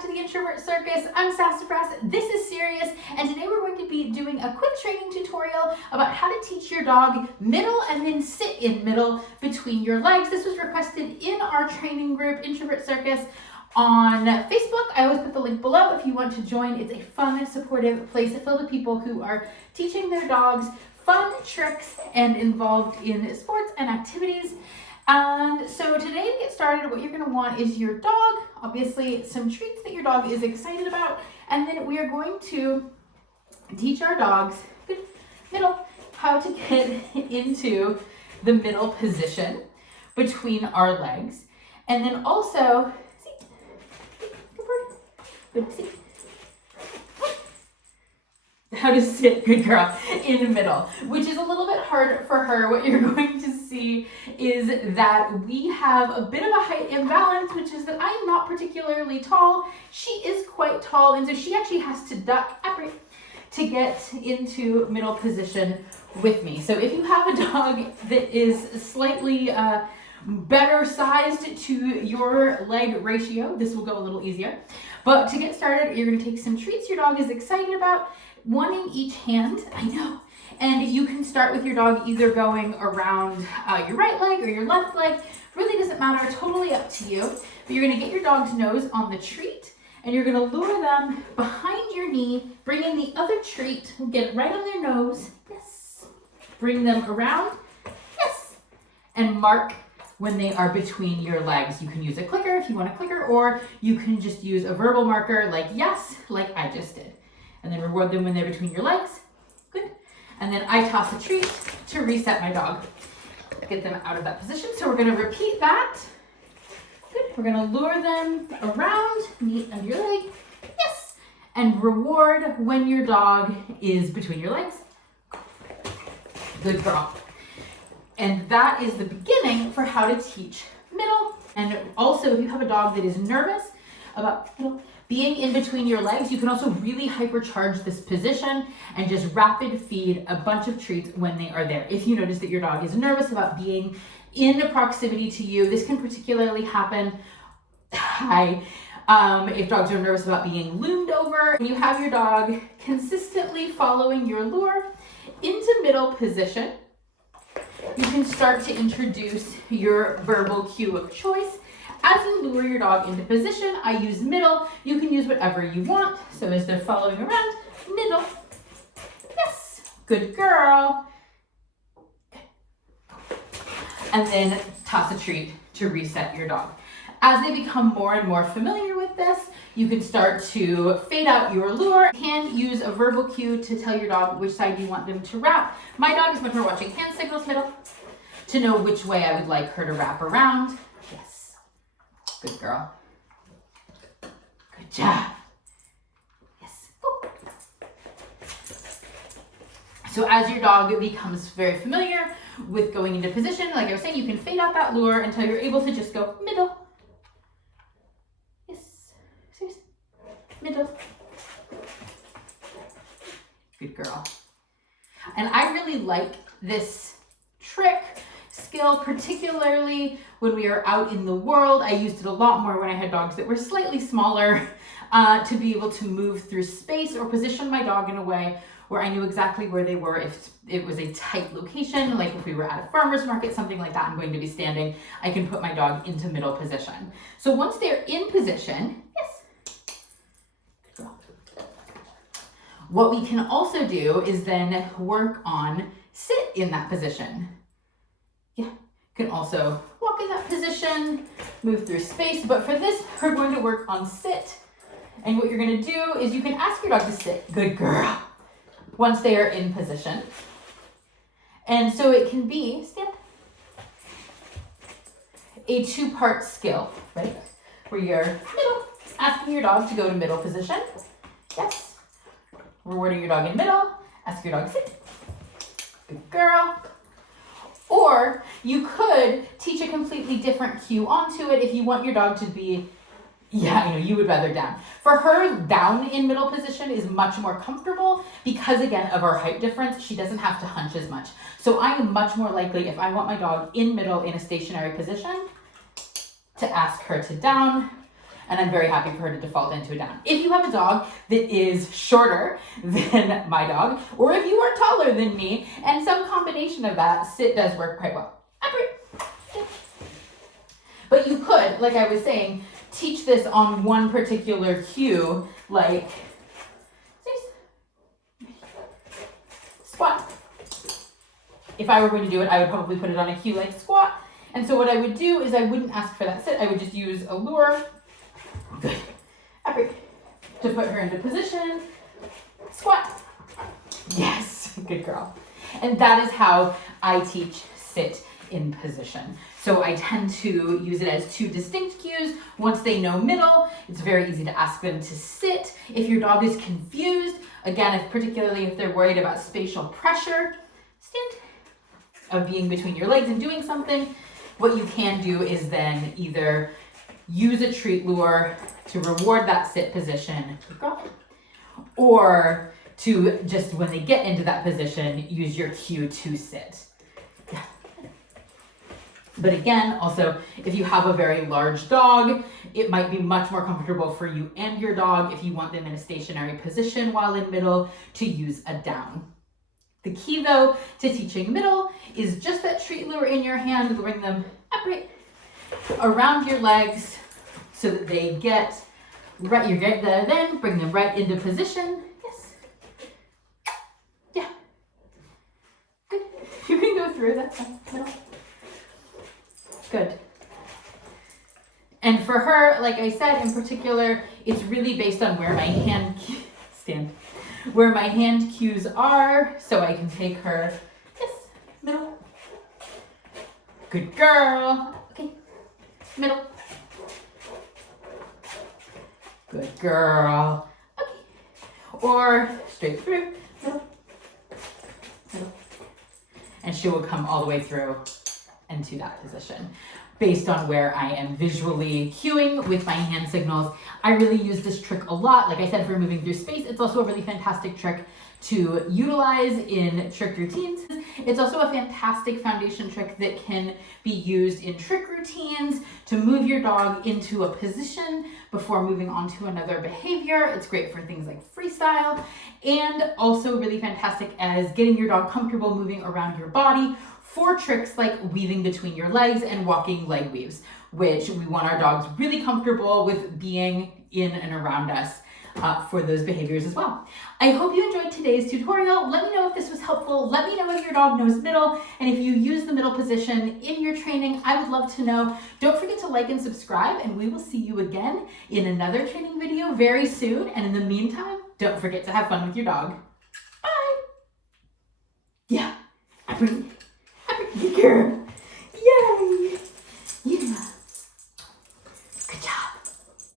back to the Introvert Circus. I'm Sassafras, this is Sirius, and today we're going to be doing a quick training tutorial about how to teach your dog middle and then sit in middle between your legs. This was requested in our training group, Introvert Circus, on Facebook. I always put the link below if you want to join. It's a fun, supportive place filled with people who are teaching their dogs fun tricks and involved in sports and activities. And so today to get started, what you're going to want is your dog, obviously some treats that your dog is excited about, and then we are going to teach our dogs how to get into the middle position between our legs, and then also how to sit, good girl, in the middle, which is a little bit hard for her. What you're going to see is that we have a bit of a height imbalance, which is that I'm not particularly tall. She is quite tall, and so she actually has to duck to get into middle position with me. So if you have a dog that is slightly better sized to your leg ratio, this will go a little easier. But to get started, you're going to take some treats your dog is excited about, one in each hand, I know. And you can start with your dog either going around your right leg or your left leg. Really doesn't matter, totally up to you. But you're going to get your dog's nose on the treat, and you're going to lure them behind your knee, bring in the other treat, get it right on their nose, yes. Bring them around, yes. And mark when they are between your legs. You can use a clicker if you want a clicker, or you can just use a verbal marker like yes, like I just did. And then reward them when they're between your legs. Good. And then I toss a treat to reset my dog. Get them out of that position. So we're going to repeat that. Good. We're going to lure them around, knee under your leg. Yes. And reward when your dog is between your legs. Good girl. And that is the beginning for how to teach middle. And also, if you have a dog that is nervous about being in between your legs, you can also really hypercharge this position and just rapid feed a bunch of treats when they are there. If you notice that your dog is nervous about being in proximity to you, this can particularly happen if dogs are nervous about being loomed over. When you have your dog consistently following your lure into middle position, you can start to introduce your verbal cue of choice. As you lure your dog into position, I use middle. You can use whatever you want. So as they're following around, middle. Yes, good girl. And then toss a treat to reset your dog. As they become more and more familiar with this, you can start to fade out your lure. You can use a verbal cue to tell your dog which side you want them to wrap. My dog is much more watching hand signals middle to know which way I would like her to wrap around. Yes, good girl. Good job. Yes. Oh. So as your dog becomes very familiar with going into position, like I was saying, you can fade out that lure until you're able to just go middle. Middle. Good girl. And I really like this trick skill, particularly when we are out in the world. I used it a lot more when I had dogs that were slightly smaller to be able to move through space or position my dog in a way where I knew exactly where they were. If it was a tight location, like if we were at a farmer's market, something like that, I'm going to be standing, I can put my dog into middle position. So once they're in position, yes, what we can also do is then work on sit in that position. Yeah, you can also walk in that position, move through space, but for this, we're going to work on sit. And what you're going to do is you can ask your dog to sit, good girl, once they are in position. And so it can be, stand, a two-part skill, right? Where you're middle, asking your dog to go to middle position. Yes. Rewarding your dog in middle, ask your dog to sit. Good girl. Or you could teach a completely different cue onto it if you want your dog to be, you would rather down. For her, down in middle position is much more comfortable because, again, of our height difference, she doesn't have to hunch as much. So I am much more likely, if I want my dog in middle in a stationary position, to ask her to down. and I'm very happy for her to default into a down. If you have a dog that is shorter than my dog, or if you are taller than me, and some combination of that, sit does work quite well. But you could, like I was saying, teach this on one particular cue, like squat. If I were going to do it, I would probably put it on a cue like squat. And so what I would do is I wouldn't ask for that sit. I would just use a lure. Good. To put her into position. Squat. Yes. Good girl. And that is how I teach sit in position. So I tend to use it as two distinct cues. Once they know middle, it's very easy to ask them to sit. If your dog is confused, again, particularly if they're worried about spatial pressure, stand, of being between your legs and doing something, what you can do is then either use a treat lure to reward that sit position, or to just when they get into that position, use your cue to sit. But again, also, if you have a very large dog, it might be much more comfortable for you and your dog if you want them in a stationary position while in middle to use a down. The key though to teaching middle is just that treat lure in your hand, bring them upright around your legs so that they get right, you get there then, bring them right into position. Yes. Yeah. Good. You can go through that middle. Good. And for her, like I said, in particular, it's really based on where my hand where my hand cues are, so I can take her, yes, middle. Good girl. Okay, middle. Good girl. Okay. Or straight through, middle. Middle. And she will come all the way through into that position based on where I am visually cueing with my hand signals. I really use this trick a lot. Like I said, for moving through space, it's also a really fantastic trick to utilize in trick routines. It's also a fantastic foundation trick that can be used in trick routines to move your dog into a position before moving on to another behavior. It's great for things like freestyle, and also really fantastic as getting your dog comfortable moving around your body for tricks like weaving between your legs and walking leg weaves, which we want our dogs really comfortable with being in and around us for those behaviors as well. I hope you enjoyed today's tutorial. Let me know if this was helpful. Let me know if your dog knows middle, and if you use the middle position in your training, I would love to know. Don't forget to like and subscribe, and we will see you again in another training video very soon. And in the meantime, don't forget to have fun with your dog. Bye. Yeah. Good girl.